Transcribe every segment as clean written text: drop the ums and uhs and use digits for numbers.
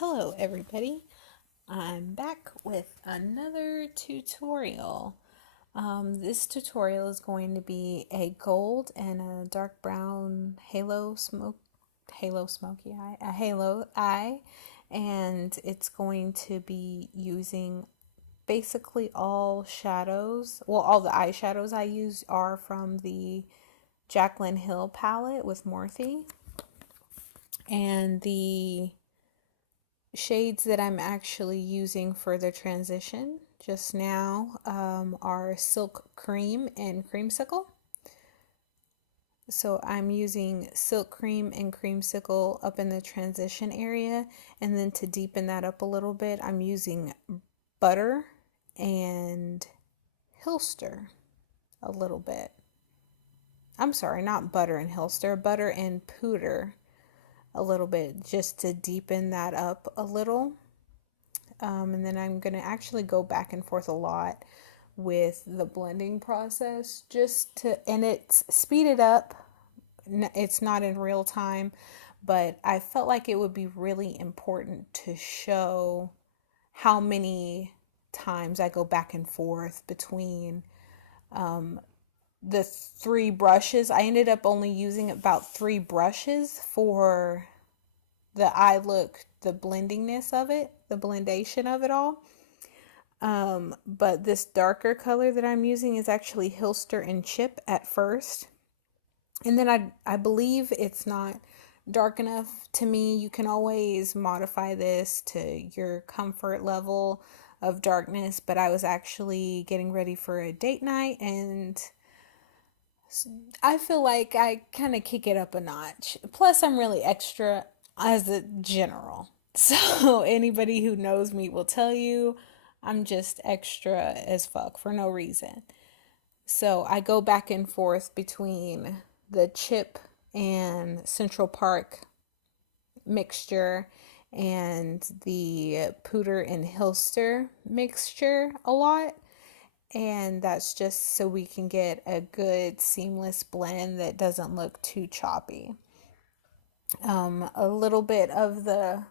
Hello everybody, I'm back with another tutorial. This tutorial is going to be a gold and a dark brown smoky eye, a halo eye, and it's going to be using basically all shadows. Well, all the eyeshadows I use are from the Jaclyn Hill palette with Morphe, and the shades that I'm actually using for the transition just now are Silk Cream and Creamsicle. So I'm using Silk Cream and Creamsicle up in the transition area, and then to deepen that up a little bit, I'm using Butter and Hilster a little bit. I'm sorry, not Butter and Hilster, Butter and Pooter a little bit, just to deepen that up a little. And then I'm going to actually go back and forth a lot with the blending process and it's speeded up. It's not in real time, but I felt like it would be really important to show how many times I go back and forth between the three brushes. I ended up only using about 3 brushes for the eye look, the blendingness of it, the blendation of it all. But this darker color that I'm using is actually Hilster and Chip at first. And then I believe it's not dark enough to me. You can always modify this to your comfort level of darkness, but I was actually getting ready for a date night, and I feel like I kind of kick it up a notch. Plus, I'm really extra as a general. So anybody who knows me will tell you I'm just extra as fuck for no reason. So I go back and forth between the Chip and Central Park mixture and the Pooter and Hilster mixture a lot. And that's just so we can get a good seamless blend that doesn't look too choppy. A little bit of the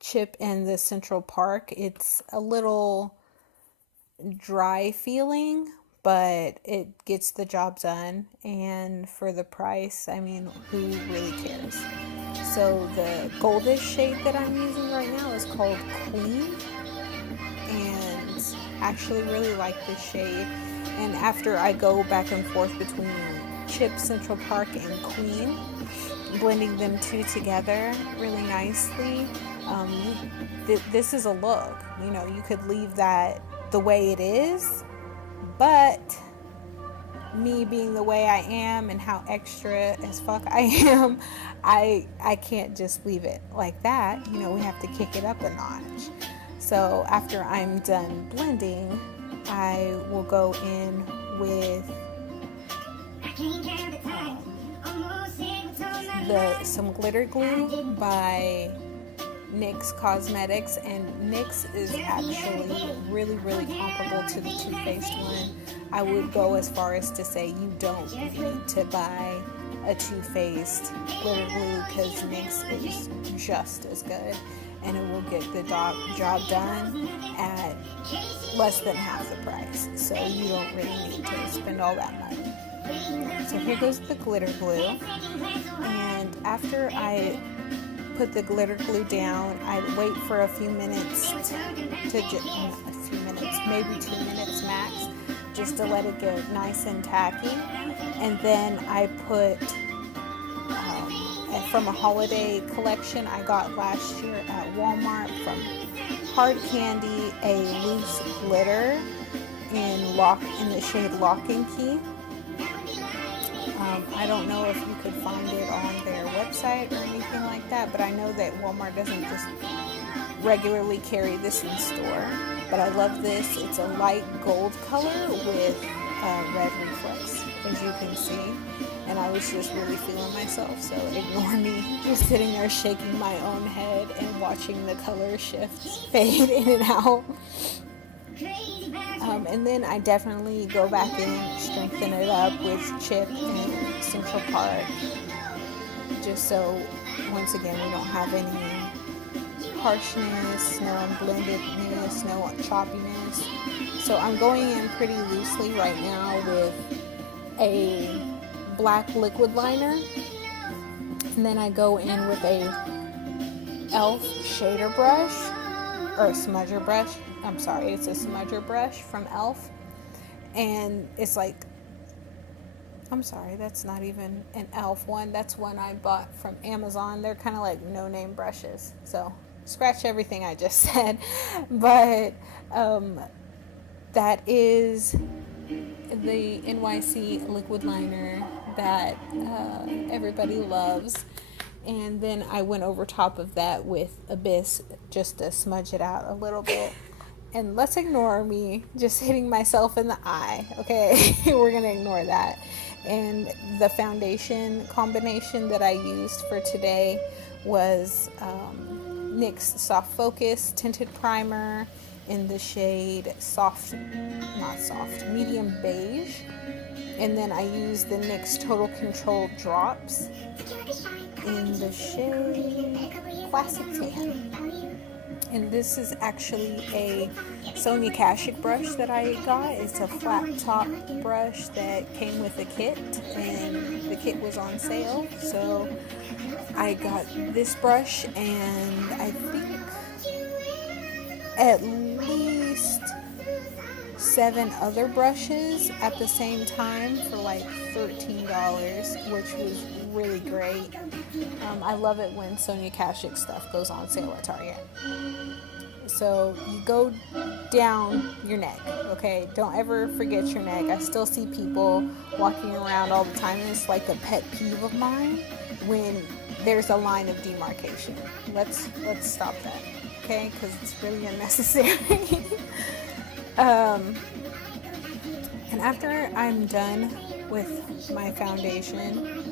Chip and the Central Park, it's a little dry feeling, but it gets the job done. And for the price, I mean, who really cares? So the goldish shade that I'm using right now is called Queen, and I actually really like this shade. And after I go back and forth between Chip, Central Park, and Queen, blending them two together really nicely, this is a look. You know, you could leave that the way it is, but me being the way I am and how extra as fuck I am, I can't just leave it like that. You know, we have to kick it up a notch. So after I'm done blending, I will go in with some glitter glue by NYX Cosmetics, and NYX is actually really comparable to the Too Faced one. I would go as far as to say you don't need to buy a Too Faced glitter glue, because NYX is just as good, and it will get the job done at less than half the price. So you don't really need to spend all that money. So here goes the glitter glue, and after I put the glitter glue down, I wait for a few minutes maybe 2 minutes max, just to let it get nice and tacky. And then I put from a holiday collection I got last year at Walmart from Hard Candy, a loose glitter in the shade Lock and Key. I don't know if you could find it on their website or anything like that, but I know that Walmart doesn't just regularly carry this in store. But I love this. It's a light gold color with red reflex, as you can see. And I was just really feeling myself, so ignore me just sitting there shaking my own head and watching the color shifts fade in and out. And then I definitely go back and strengthen it up with Chip and Central Park, just so once again, we don't have any harshness, no unblendedness, no choppiness. So I'm going in pretty loosely right now with a black liquid liner, and then I go in with a e.l.f. shader brush, or smudger brush. I'm sorry, it's a smudger brush from e.l.f. And it's like, I'm sorry, that's not even an e.l.f. one. That's one I bought from Amazon. They're kind of like no-name brushes. So scratch everything I just said. But that is the NYC liquid liner that everybody loves. And then I went over top of that with Abyss just to smudge it out a little bit. And let's ignore me just hitting myself in the eye, okay? We're gonna ignore that. And the foundation combination that I used for today was NYX Soft Focus Tinted Primer in the shade medium beige. And then I used the NYX Total Control Drops in the shade Classic Tan. And this is actually a Sonia Kashuk brush that I got. It's a flat top brush that came with a kit, and the kit was on sale. So I got this brush and I think at least 7 other brushes at the same time for like $13, which was really great. I love it when Sonia Kashuk stuff goes on sale at Target. So you go down your neck, okay? Don't ever forget your neck. I still see people walking around all the time, and it's like a pet peeve of mine when there's a line of demarcation. Let's stop that, okay? Because it's really unnecessary. And after I'm done with my foundation,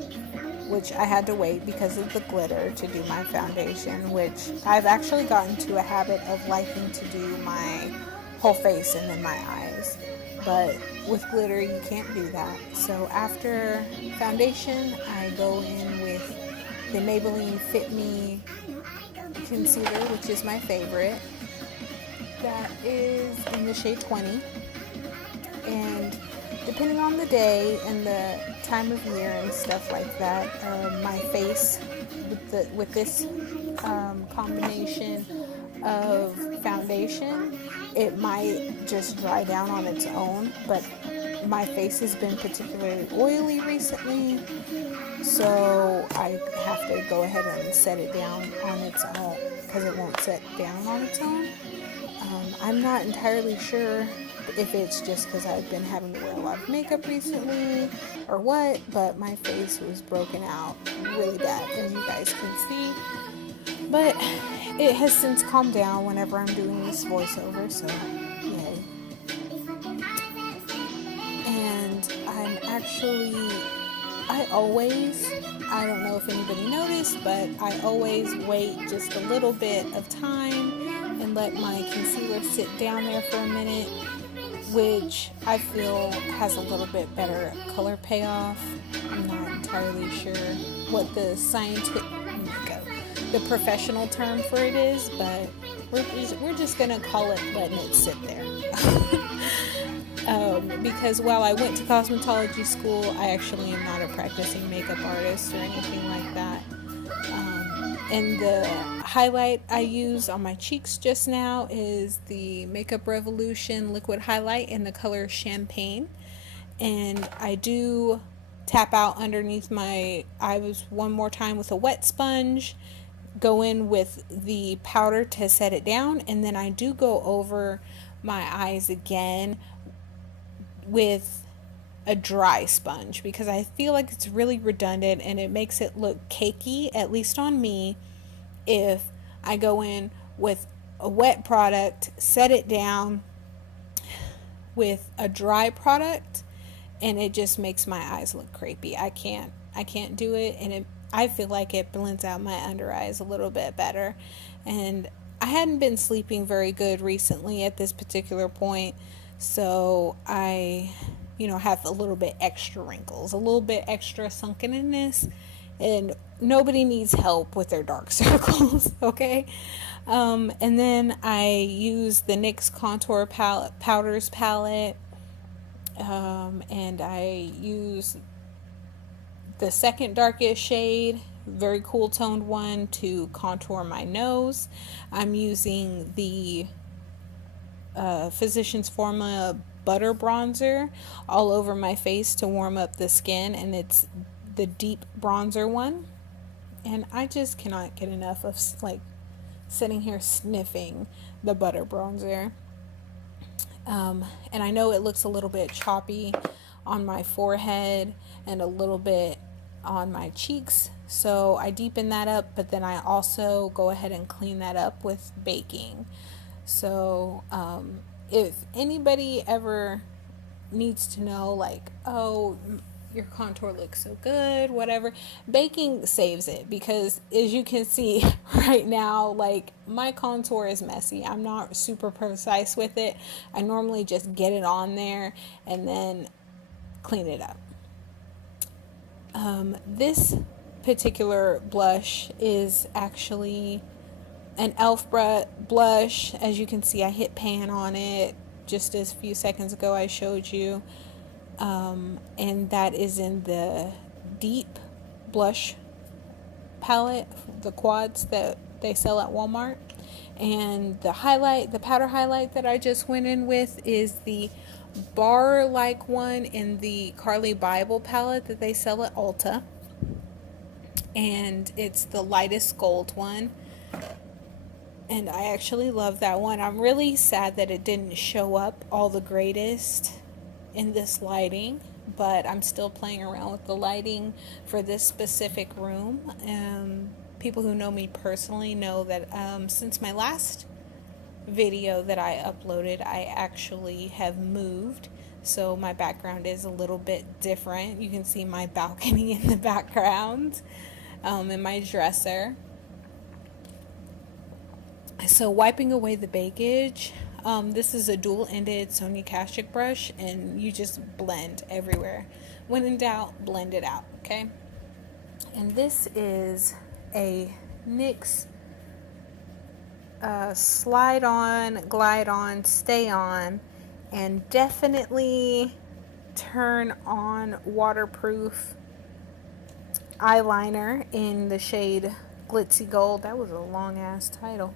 which I had to wait because of the glitter to do my foundation, which I've actually gotten to a habit of liking to do my whole face and then my eyes. But with glitter, you can't do that. So after foundation, I go in with the Maybelline Fit Me concealer, which is my favorite. That is in the shade 20. And depending on the day and the time of year and stuff like that, my face with this combination of foundation, it might just dry down on its own, but my face has been particularly oily recently, so I have to go ahead and set it down on its own because it won't set down on its own. I'm not entirely sure if it's just because I've been having to wear a lot of makeup recently or what, but my face was broken out really bad, as you guys can see. But it has since calmed down whenever I'm doing this voiceover, so yay. And I don't know if anybody noticed, but I always wait just a little bit of time and let my concealer sit down there for a minute, which I feel has a little bit better color payoff. I'm not entirely sure what the professional term for it is, but we're just gonna call it letting it sit there. Because while I went to cosmetology school, I actually am not a practicing makeup artist or anything like that. And the highlight I use on my cheeks just now is the Makeup Revolution liquid highlight in the color Champagne. And I do tap out underneath my eyes one more time with a wet sponge, go in with the powder to set it down, and then I do go over my eyes again with a dry sponge because I feel like it's really redundant and it makes it look cakey, at least on me, if I go in with a wet product, set it down with a dry product, and it just makes my eyes look crepey. I can't do it, and I feel like it blends out my under eyes a little bit better. And I hadn't been sleeping very good recently at this particular point, so I have a little bit extra wrinkles, a little bit extra sunkeniness, and nobody needs help with their dark circles, okay? And then I use the NYX Contour palette, Powders palette, and I use the second darkest shade, very cool toned one, to contour my nose. I'm using the Physicians Formula butter bronzer all over my face to warm up the skin, and it's the deep bronzer one. And I just cannot get enough of like sitting here sniffing the butter bronzer. And I know it looks a little bit choppy on my forehead and a little bit on my cheeks, so I deepen that up, but then I also go ahead and clean that up with baking. So if anybody ever needs to know, like, oh, your contour looks so good, whatever, baking saves it, because as you can see right now, like, my contour is messy. I'm not super precise with it. I normally just get it on there and then clean it up. This particular blush is actually an e.l.f. blush. As you can see, I hit pan on it just as a few seconds ago I showed you. And that is in the deep blush palette, the quads that they sell at Walmart. And the powder highlight that I just went in with is the bar like one in the Carly Bible palette that they sell at Ulta. And it's the lightest gold one. And I actually love that one. I'm really sad that it didn't show up all the greatest in this lighting, but I'm still playing around with the lighting for this specific room. People who know me personally know that since my last video that I uploaded, I actually have moved. So my background is a little bit different. You can see my balcony in the background, and my dresser. So wiping away the bakage, this is a dual-ended Sonia Kashuk brush, and you just blend everywhere. When in doubt, blend it out, okay? And this is a NYX slide on, glide on, stay on, and definitely turn on waterproof eyeliner in the shade Glitzy Gold. That was a long ass title.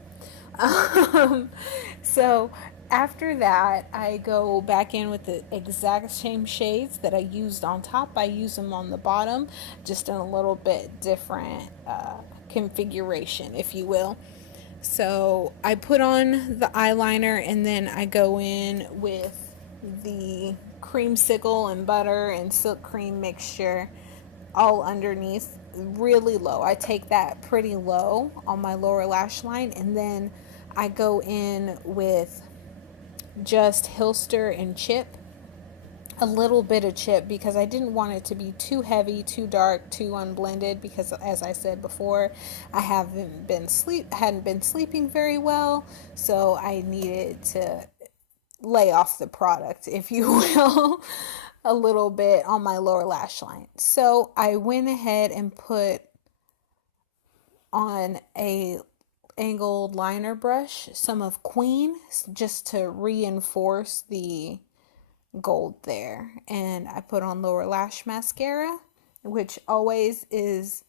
So after that, I go back in with the exact same shades that I used on top. I use them on the bottom, just in a little bit different configuration, if you will. So I put on the eyeliner, and then I go in with the creamsicle and butter and silk cream mixture all underneath, really low. I take that pretty low on my lower lash line, and then I go in with just Hilster and chip, a little bit of chip, because I didn't want it to be too heavy, too dark, too unblended, because as I said before, I hadn't been sleeping very well, so I needed to lay off the product, if you will, a little bit on my lower lash line. So I went ahead and put on a angled liner brush some of Queen, just to reinforce the gold there. And I put on lower lash mascara, which always is